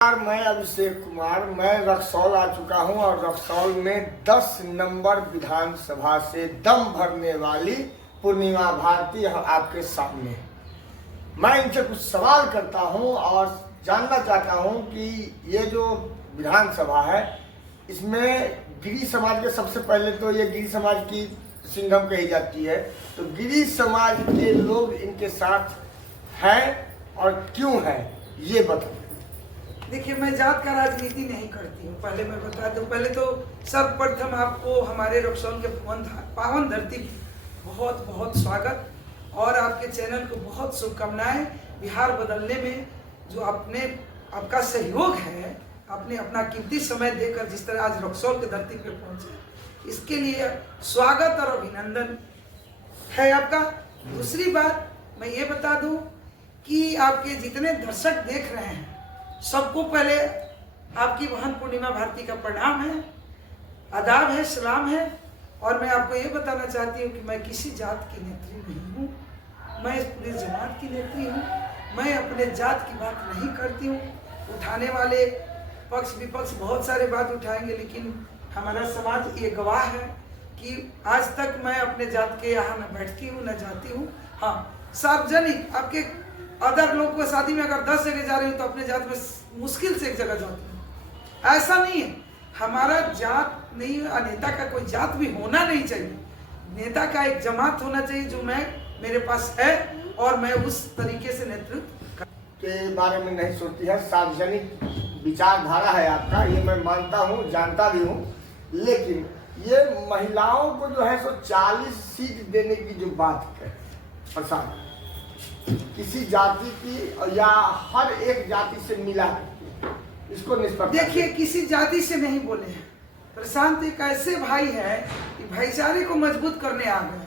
मैं अभिषेक कुमार, मैं रक्सौल आ चुका हूं और रक्सौल में 10 नंबर विधानसभा से दम भरने वाली पूर्णिमा भारती आपके सामने। मैं इनसे कुछ सवाल करता हूं और जानना चाहता हूं कि ये जो विधानसभा है इसमें गिरी समाज के, सबसे पहले तो ये गिरी समाज की सिंघम कही जाती है, तो गिरी समाज के लोग इनके साथ हैं और क्यों हैं ये बताओ। देखिए, मैं जात का राजनीति नहीं करती हूँ। पहले मैं बता दूँ, पहले तो सर्वप्रथम आपको हमारे रक्सौल के पावन धरती बहुत बहुत स्वागत और आपके चैनल को बहुत शुभकामनाएं। बिहार बदलने में जो आपका सहयोग है, आपने अपना कीमती समय देकर जिस तरह आज रक्सौल की धरती पे पहुंचे, इसके लिए स्वागत और अभिनंदन है आपका। दूसरी बात मैं ये बता दूं कि आपके जितने दर्शक देख रहे हैं सबको पहले आपकी बहन पूर्णिमा भारती का प्रणाम है, आदाब है, सलाम है। और मैं आपको ये बताना चाहती हूँ कि मैं किसी जात की नेत्री नहीं हूँ, मैं इस पूरी जमात की नेत्री हूँ। मैं अपने जात की बात नहीं करती हूँ। उठाने वाले पक्ष विपक्ष बहुत सारे बात उठाएंगे, लेकिन हमारा समाज ये गवाह है कि आज तक मैं अपने जात के यहाँ न बैठती हूँ न जाती हूँ। हाँ, सार्वजनिक आपके अदर लोग को शादी में अगर 10 जगह जा रही हूँ तो अपने जात में मुश्किल से एक जगह जाती हूँ। ऐसा नहीं है, हमारा जात नहीं, नेता का कोई जात भी होना नहीं चाहिए। नेता का एक जमात होना चाहिए जो मेरे पास है और मैं उस तरीके से नेतृत्व के बारे में नहीं सोचती है। सार्वजनिक विचारधारा है आपका, ये मैं मानता हूँ, जानता भी हूँ, लेकिन ये महिलाओं को जो है सो 40 सीट देने की जो बात है प्रसाद, किसी जाति की या हर एक जाति से मिला है, इसको निष्पक्ष देखिए, किसी जाति से नहीं बोले हैं। प्रशांत एक ऐसे भाई है कि भाईचारे को मजबूत करने आ गए।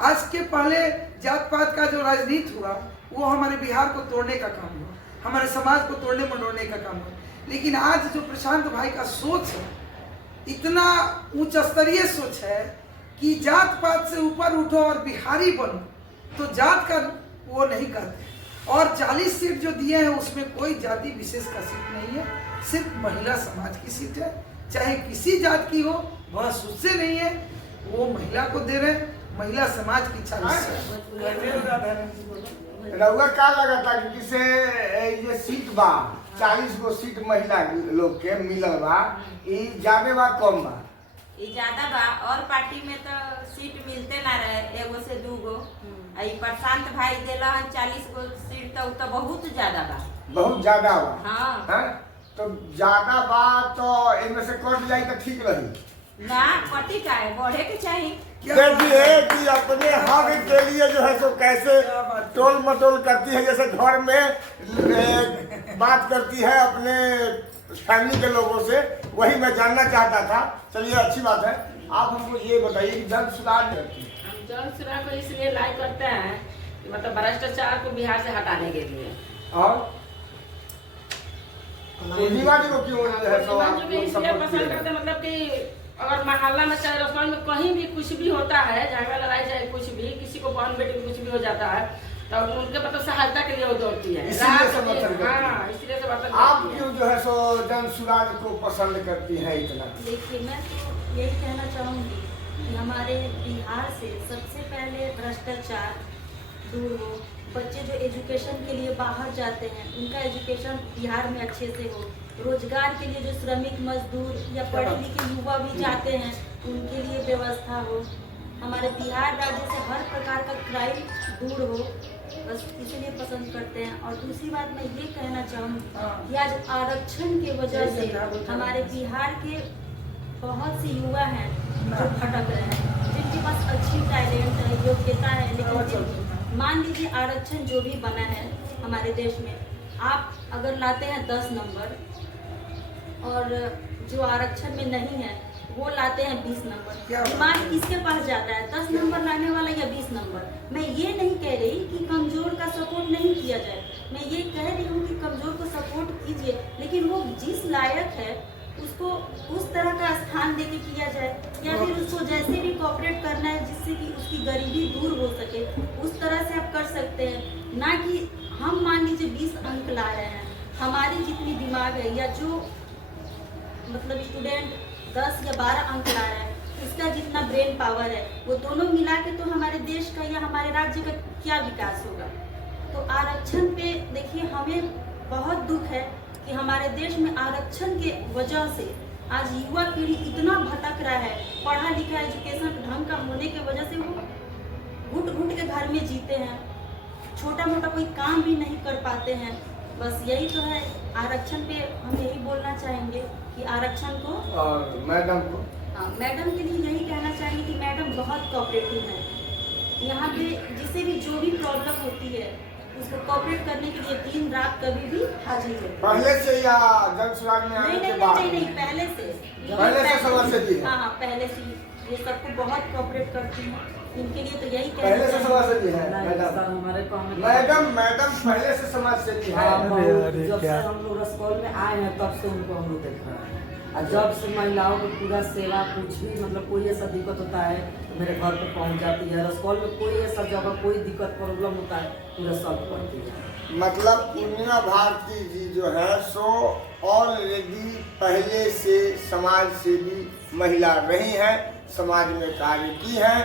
आज के पहले जात पात का जो राजनीति हुआ वो हमारे बिहार को तोड़ने का काम हुआ, हमारे समाज को तोड़ने मरोड़ने का काम हुआ। लेकिन आज जो प्रशांत भाई का सोच है, इतना उच्च स्तरीय सोच है कि जात पात से ऊपर उठो और बिहारी बनो, तो जात का वो नहीं करते। और 40 सीट जो दिए हैं उसमें कोई जाति विशेष का सीट नहीं है, सिर्फ महिला समाज की सीट है। चाहे किसी जात की हो, वह उससे नहीं है, वो महिला को दे रहे, महिला समाज की 40 रउआ क्या लगा था कि किसे ये सीट बा 40 गो सीट महिला लोग के मिलल बा, ये ज्यादा बा कम बा? ये ज्यादा बा और पार्टी में तो सीट मिलते ना रहे, एगो से दूगो। प्रशांत भाई देला 40 गो सीट तो बहुत ज्यादा बा, बहुत ज्यादा बा। हाँ, है? तो ज्यादा बा तो इनमें से कट जाए तो ठीक रही ना, कटी का है, बढ़े के चाहिए। देखिए कि अपने हक के लिए जो है सो कैसे टोल मटोल करती है, जैसे घर में बात करती है अपने फैमिली के लोगों से, वही मैं जानना चाहता था। चलिए, अच्छी बात है। आप हमको ये बताइए कि जन सुधार करती है। हम जन सुधार को इसलिए लाइक करते हैं कि मतलब भ्रष्टाचार को बिहार से हटाने के लिए। और पूर्णिमा जी को क्यों है सो आप लोग इसलिए सपोर्ट पसंद किए? करते हैं, मतलब कि अगर मोहल्ला में चाहे रसोई में कहीं भी कुछ भी होता है, झगड़ा लड़ाई चाहे कुछ भी, किसी को बहन बेटी को कुछ भी हो जाता है तो उनके मतलब सहायता के लिए वो दौड़ती है। इसीलिए समर्थन करती है। हाँ, इसलिए समर्थन आप करती है। क्यों जो है सो जन सुराज को पसंद करती है इतना? देखिए, मैं तो यही कहना चाहूँगी कि हमारे बिहार से सबसे पहले भ्रष्टाचार दूर हो। बच्चे जो एजुकेशन के लिए बाहर जाते हैं, उनका एजुकेशन बिहार में अच्छे से हो। रोजगार के लिए जो श्रमिक मजदूर या पढ़े लिखे युवा भी जाते हैं, उनके लिए व्यवस्था हो। हमारे बिहार राज्य से हर प्रकार का क्राइम दूर हो, बस इसीलिए पसंद करते हैं। और दूसरी बात मैं ये कहना चाहूँगी कि आज आरक्षण की वजह से हमारे बिहार के बहुत से युवा हैं जो भटक रहे हैं, जिनके पास अच्छी टैलेंट है, योग्यता है, लेकिन मान लीजिए आरक्षण जो भी बना है हमारे देश में, आप अगर लाते हैं 10 नंबर और जो आरक्षण में नहीं है वो लाते हैं 20 नंबर, दिमाग किसके पास जाता है, 10 नंबर लाने वाला या 20 नंबर? मैं ये नहीं कह रही कि कमजोर का सपोर्ट नहीं किया जाए, मैं ये कह रही हूँ कि कमजोर को सपोर्ट कीजिए, लेकिन वो जिस लायक है उसको उस तरह का स्थान देके किया जाए, या फिर उसको जैसे भी कोऑपरेट करना है जिससे कि उसकी गरीबी दूर हो सके, उस तरह से आप कर सकते हैं। ना कि हम मान लीजिए 20 अंक ला रहे हैं हमारी जितनी दिमाग है या जो मतलब स्टूडेंट 10 या 12 अंक ला रहा है, उसका जितना ब्रेन पावर है, वो दोनों मिला के तो हमारे देश का या हमारे राज्य का क्या विकास होगा। तो आरक्षण पे देखिए, हमें बहुत दुख है कि हमारे देश में आरक्षण के वजह से आज युवा पीढ़ी इतना भटक रहा है। पढ़ा लिखा एजुकेशन ढंग का होने की वजह से वो घुट घुट के घर में जीते हैं, छोटा मोटा कोई काम भी नहीं कर पाते हैं। बस यही तो है। आरक्षण पे हम यही बोलना चाहेंगे कि आरक्षण को, और मैडम को, हाँ, मैडम के लिए यही कहना चाहेंगे कि मैडम बहुत कोऑपरेटिव है। यहाँ पे जिसे भी जो भी प्रॉब्लम होती है उसको कोऑपरेट करने के लिए दिन रात कभी भी हाजिर है। पहले से या जन सुराग में आने नहीं के नहीं बाद? नहीं नहीं, पहले से समाज से दी है? हाँ हाँ, पहले से ये सबको बहुत कोऑपरेट करती हैं। इनके लिए तो यही पहले से कहना समाज से दी है मैडम पहले से समाज से दी है। जब से हम लोग रसकौल में आए हैं तब से उनको हम लोग देख रहे हैं। और जब से महिलाओं को पूरा सेवा कुछ भी मतलब कोई ऐसा दिक्कत होता है तो मेरे घर पर पहुंच जाती है। रसकौल में कोई ऐसा जगह कोई दिक्कत प्रॉब्लम होता है पूरा सॉल्व करती है। मतलब पूर्णिमा भारती जी जो है सो ऑलरेडी पहले से समाज सेवी महिला रही हैं, समाज में कार्य की हैं।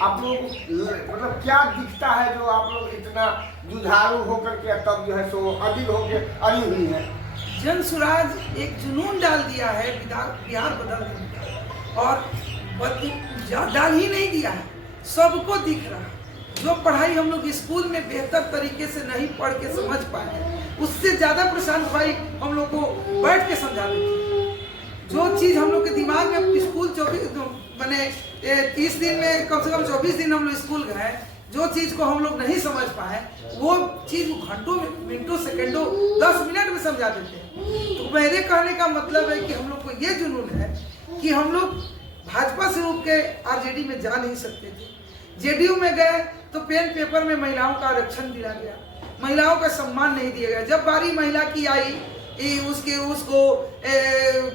आप लोग मतलब क्या दिखता है जो आप लोग इतना जुझारू होकर के तब जो है सो अधिक होकर अड़ी हुई है? जन सुराज एक जुनून डाल दिया है बिहार बदल देने का, और डाल ही नहीं दिया है, सबको दिख रहा है। जो पढ़ाई हम लोग स्कूल में बेहतर तरीके से नहीं पढ़ के समझ पाए, उससे ज़्यादा प्रशांत भाई हम लोग को बैठ के समझा देते। जो चीज़ हम लोग के दिमाग में स्कूल 30 दिन में कम से कम 24 दिन हम लोग स्कूल गए, जो चीज़ को हम लोग नहीं समझ पाए वो चीज़ घंटों में, मिनटों, सेकंडों, 10 मिनट में समझा देते हैं। तो मेरे कहने का मतलब है कि हम लोग को ये जुनून है कि हम लोग भाजपा से उठ के आरजेडी में जा नहीं सकते थे। जेडीयू में गए तो पेन पेपर में महिलाओं का आरक्षण दिया गया, महिलाओं का सम्मान नहीं दिया गया। जब बारी महिला की आई उसको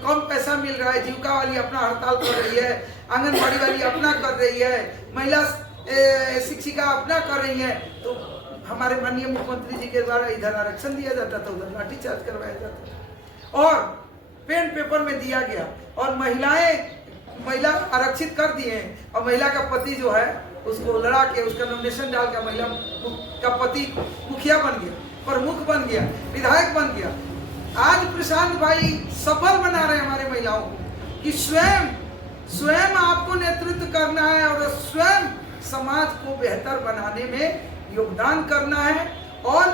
कम पैसा मिल रहा है, जीविका वाली अपना हड़ताल कर रही है, आंगनबाड़ी वाली अपना कर रही है, महिला शिक्षिका अपना कर रही है, तो हमारे माननीय मुख्यमंत्री जी के द्वारा इधर आरक्षण दिया जाता था, उधर लाठीचार्ज करवाया जाता था और पेन पेपर में दिया गया। और महिला आरक्षित कर दिए और महिला का पति जो है उसको लड़ा के उसका नॉमिनेशन डाल के महिला का पति मुखिया बन गया, प्रमुख बन गया, विधायक बन गया। आज प्रशांत भाई सफल बना रहे हमारे महिलाओं को कि स्वयं आपको नेतृत्व करना है और स्वयं समाज को बेहतर बनाने में योगदान करना है। और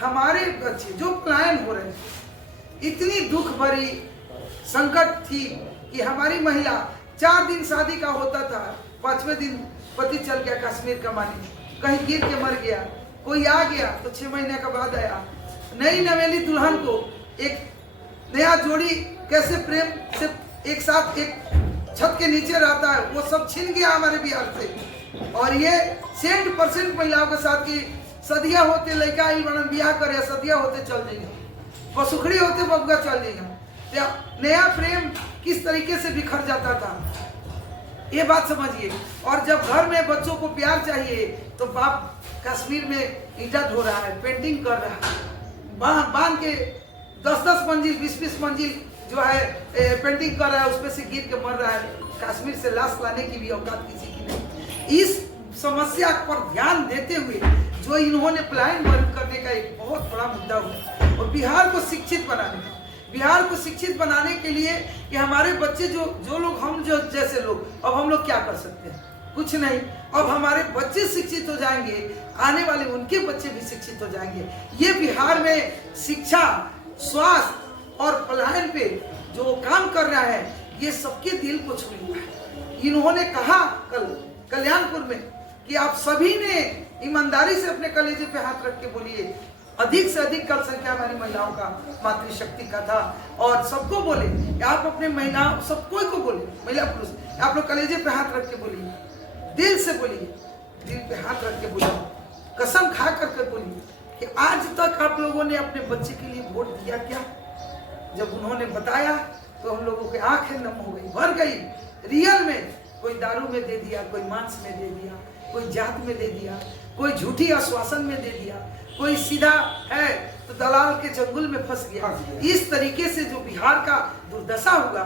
हमारे बच्चे जो पलायन हो रहे हैं, इतनी दुख भरी संकट थी कि हमारी महिला 4 दिन शादी का होता था, 5वें दिन पति चल गया कश्मीर कमाने, कहीं गिर के मर गया, कोई आ गया तो 6 महीने के बाद आया। नई नवेली दुल्हन को एक नया जोड़ी कैसे प्रेम से एक साथ एक छत के नीचे रहता है, वो सब छिन गया हमारे बिहार से। और ये 100% महिलाओं के साथ की सदिया होते लड़का आई बनन बियाह करे, सदिया होते चल जाएगा, पसुखड़ी होते बबुआ चल जाएगा। नया प्रेम किस तरीके से बिखर जाता था, ये बात समझिए। और जब घर में बच्चों को प्यार चाहिए तो बाप कश्मीर में ईंटा ढो रहा है, पेंटिंग कर रहा है, बांध के 10-10 मंजिल 20-20 मंजिल जो है पेंटिंग कर रहा है, उसमें से गिर के मर रहा है। कश्मीर से लाश लाने की भी औकात किसी की नहीं। इस समस्या पर ध्यान देते हुए जो इन्होंने पलायन बंद करने का एक बहुत बड़ा मुद्दा हुआ और बिहार को शिक्षित बनाने के लिए कि हमारे बच्चे जो लोग हम जो जैसे लोग, अब हम लोग क्या कर सकते हैं? कुछ नहीं। अब हमारे बच्चे शिक्षित हो जाएंगे, आने वाले उनके बच्चे भी शिक्षित हो जाएंगे। ये बिहार में शिक्षा, स्वास्थ्य और पलायन पे जो काम कर रहा है, ये सबके दिल को छू लिया है। इन्होंने कहा कल कल्याणपुर में कि आप सभी ने ईमानदारी से अपने कलेजे पे हाथ रख के बोलिए, अधिक से अधिक कल संख्या हमारी महिलाओं का मातृशक्ति का था। और सबको बोले कि आप अपने महिलाओं, सबको को बोले, महिला पुरुष, आप लोग कलेजे पे हाथ रख के बोलिए, दिल से बोलिए, दिल पे हाथ रख के बोलिए, कसम खा करके बोलिए कि आज तक आप लोगों ने अपने बच्चे के लिए वोट दिया क्या? जब उन्होंने बताया तो हम लोगों की आंखें नम हो गई, भर गई। रियल में कोई दारू में दे दिया, कोई मांस में दे दिया, कोई जात में दे दिया, कोई झूठी आश्वासन में दे दिया, कोई सीधा है तो तो दलाल के चंगुल में फंस गया। इस तरीके से जो बिहार का दुर्दशा हुआ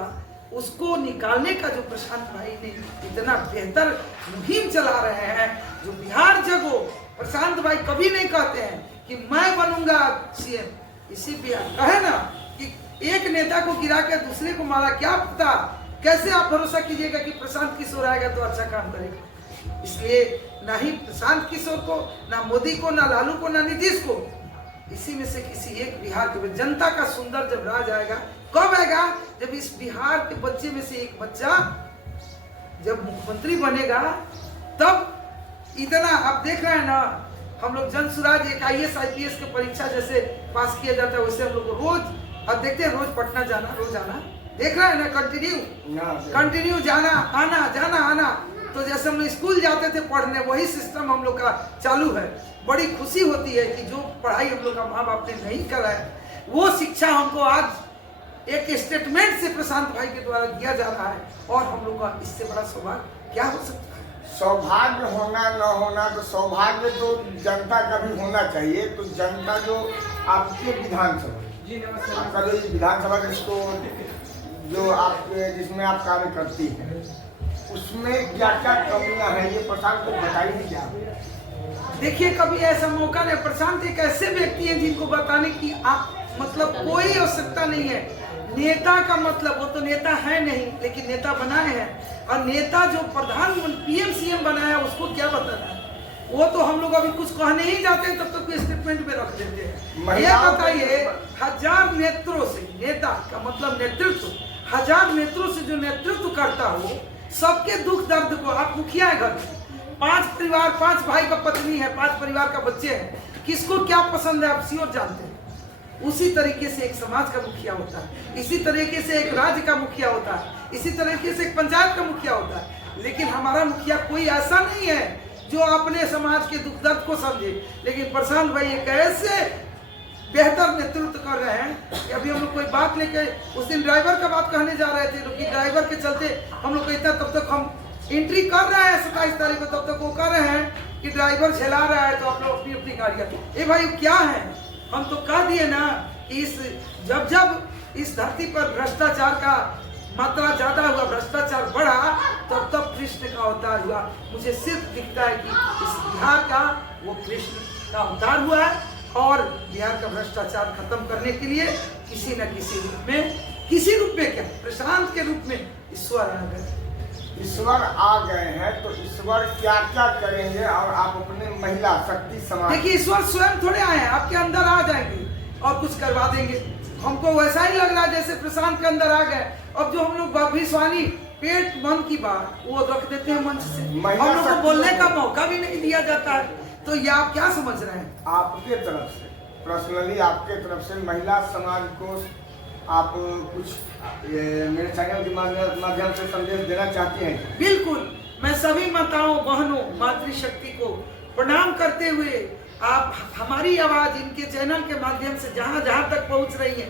उसको निकालने का जो प्रशांत भाई ने इतना बेहतर मुहिम चला रहे हैं, जो बिहार जगो, प्रशांत भाई कभी नहीं कहते हैं कि मैं बनूंगा सीएम। इसी बिहार कहे ना कि एक नेता को गिरा के दूसरे को मारा, क्या पता कैसे आप भरोसा कीजिएगा कि प्रशांत किशोर आएगा तो अच्छा काम करेगा। इसलिए ना ही प्रशांत किशोर को, ना मोदी को, ना लालू को, ना नीतीश को, इसी में से किसी एक बिहार के जनता का सुंदर जब राज आएगा, कब आएगा? जब इस बिहार के बच्चे में से एक बच्चा जब मुख्यमंत्री बनेगा, तब इतना आप देख रहे हैं ना, हम लोग जन सुराज एक IAS IPS की परीक्षा जैसे पास किया जाता है वैसे हम लोग को रोज, अब देखते हैं रोज पटना जाना, रोज आना, देख रहे हैं ना, कंटिन्यू जाना आना, जाना आना। तो जैसे हम लोग स्कूल जाते थे पढ़ने, वही सिस्टम हम लोग का चालू है। बड़ी खुशी होती है कि जो पढ़ाई हम लोग का माँ बाप ने नहीं करा है, वो शिक्षा हमको आज एक स्टेटमेंट से प्रशांत भाई के द्वारा दिया जा रहा है। और हम लोग का इससे बड़ा सौभाग्य क्या हो सकता है? सौभाग्य होना न होना, तो सौभाग्य तो जनता का भी होना चाहिए। तो जनता जो आपके विधानसभा, आपका जो विधानसभा जिसको जो आप जिसमें आप कार्य करती हैं, उसमें क्या क्या कमियां हैं, ये प्रशांत को बताइए क्या? देखिए, कभी ऐसा मौका नहीं। प्रशांत एक ऐसे व्यक्ति हैं जिनको बताने की आप मतलब कोई आवश्यकता नहीं है। नेता का मतलब, वो तो नेता है नहीं, लेकिन नेता बनाए हैं। और नेता जो प्रधानमंत्री PM CM बनाया उसको क्या बताना है? वो तो हम लोग अभी कुछ कहने ही जाते हैं तब तक कोई स्टेटमेंट में रख देते हैं। ये बताइए, हजार नेत्रों से, नेता का मतलब नेतृत्व, हजार नेत्रों से जो नेतृत्व करता हो, सबके दुख दर्द को, आप मुखिया है घर में, 5 परिवार, 5 भाई का पत्नी है, 5 परिवार का बच्चे हैं, किसको क्या पसंद है आप श्योर जानते हैं। उसी तरीके से एक समाज का मुखिया होता है, इसी तरीके से एक राज्य का मुखिया होता है, इसी तरीके से एक पंचायत का मुखिया होता है। लेकिन हमारा मुखिया कोई ऐसा नहीं है जो अपने समाज के दुख दर्द को समझे। लेकिन प्रशांत भाई एक ऐसे बेहतर नेतृत्व कर रहे हैं कि अभी हम लोग कोई बात लेके, उस दिन ड्राइवर का बात कहने जा रहे थे, क्योंकि ड्राइवर के चलते हम लोग को इतना, तब तक हम एंट्री कर रहे हैं 27 तारीख को, तब तक वो कर रहे हैं कि ड्राइवर झेला रहा है तो आप लोग अपनी अपनी गाड़ियाँ, ए भाई क्या है? हम तो कह दिए ना कि जब जब इस धरती पर भ्रष्टाचार का मात्रा ज्यादा हुआ, भ्रष्टाचार बढ़ा, तब तब कृष्ण का अवतार हुआ। मुझे सिर्फ दिखता है कि इस बिहार का वो कृष्ण का अवतार हुआ है और बिहार का भ्रष्टाचार खत्म करने के लिए किसी न किसी रूप में क्या, प्रशांत के रूप में ईश्वर आ गए। ईश्वर आ गए हैं, तो ईश्वर क्या क्या करेंगे? और आप अपने महिला शक्ति समाज, देखिए, ईश्वर स्वयं थोड़े आए हैं, आपके अंदर आ जाएंगे और कुछ करवा देंगे। हमको वैसा ही लग रहा है जैसे प्रशांत के अंदर आ गए। अब जो हम लोग भविष्यवाणी पेट मन की बात वो रख देते हैं मंच से, हम लोग को बोलने का मौका भी नहीं दिया जाता है। तो ये आप क्या समझ रहे हैं? आपके तरफ से, पर्सनली आपके तरफ से महिला समाज को आप कुछ मेरे चैनल के माध्यम से संदेश देना चाहते हैं? बिल्कुल, मैं सभी माताओं बहनों मातृशक्ति को प्रणाम करते हुए, आप हमारी आवाज इनके चैनल के माध्यम से जहां जहां तक पहुंच रही है,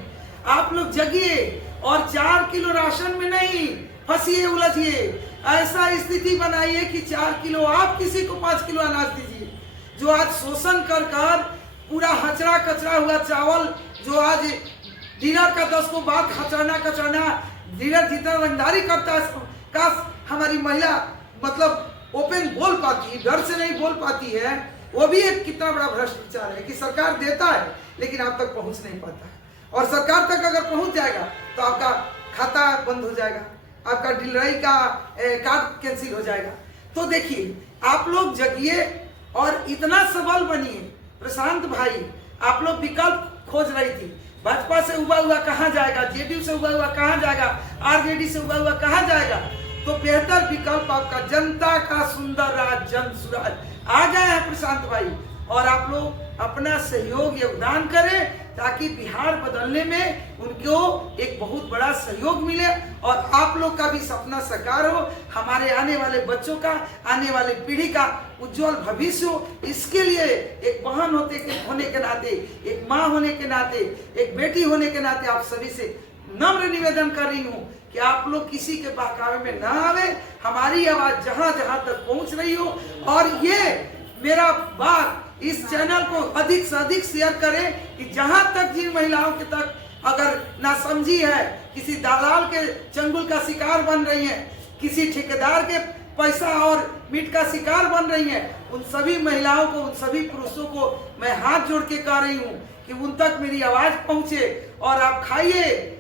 आप लोग जगिए और 4 किलो राशन में नहीं फंसिए, उलझिए। ऐसा स्थिति बनाइए कि 4 किलो आप किसी को 5 किलो अनाज दीजिए। जो आज शोषण कर कर पूरा हचड़ा कचरा हुआ चावल, जो आज डीलर का 10 को बात खचड़ना, डीलर जितना रंगदारी करता है, काश हमारी महिला मतलब ओपन बोल पाती है, डर से नहीं बोल पाती है। वो भी एक कितना बड़ा भ्रष्ट विचार है कि सरकार देता है लेकिन आप तक पहुंच नहीं पाता है, और सरकार तक अगर पहुंच जाएगा तो आपका खाता बंद हो जाएगा, आपका डीलरी का कार्ड कैंसिल हो जाएगा। तो देखिए, आप लोग जगिए और इतना सबल बनिए। प्रशांत भाई, आप लोग विकल्प खोज रही थी, भाजपा से उबा हुआ कहाँ जाएगा, जेडीयू से उबा हुआ कहाँ जाएगा, आरजेडी से उबा हुआ कहाँ जाएगा? तो बेहतर विकल्प आपका जनता का सुंदर राज, जन सुराज आ गए हैं प्रशांत भाई। और आप लोग अपना सहयोग योगदान करें ताकि बिहार बदलने में उनको एक बहुत बड़ा सहयोग मिले और आप लोग का भी सपना साकार हो, हमारे आने वाले बच्चों का, आने वाले पीढ़ी का उज्जवल भविष्य हो। इसके लिए एक बहन होने के नाते, एक माँ होने के नाते, एक बेटी होने के नाते आप सभी से नम्र निवेदन कर रही हूँ कि आप लोग किसी के बहकावे में ना आवे, हमारी आवाज जहां जहां तक पहुंच रही हो। और ये मेरा बात इस चैनल को अधिक से अधिक शेयर करें कि जहां तक जिन महिलाओं के तक अगर नासमझी है, किसी दलाल के चंगुल का शिकार बन रही है, किसी ठेकेदार के पैसा और मीट का शिकार बन रही है, उन सभी महिलाओं को, उन सभी पुरुषों को मैं हाथ जोड़ के कह रही हूँ कि उन तक मेरी आवाज पहुंचे और आप खाइए,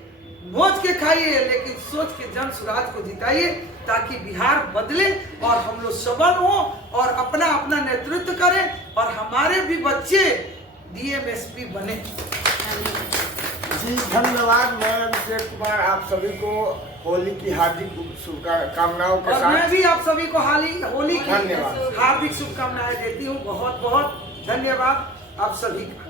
नोच के खाइए, लेकिन सोच के जन स्वराज को जिताइए ताकि बिहार बदले और हम लोग सबल हों और अपना अपना नेतृत्व करें और हमारे भी बच्चे डीएमएसपी बने। जी धन्यवाद। मैं अभिषेक कुमार आप सभी को होली की हार्दिक शुभकामनाओं के और साथ मैं भी आप सभी को होली की धन्यवाद। हार्दिक शुभकामनाएं देती हूँ। बहुत बहुत धन्यवाद आप सभी का।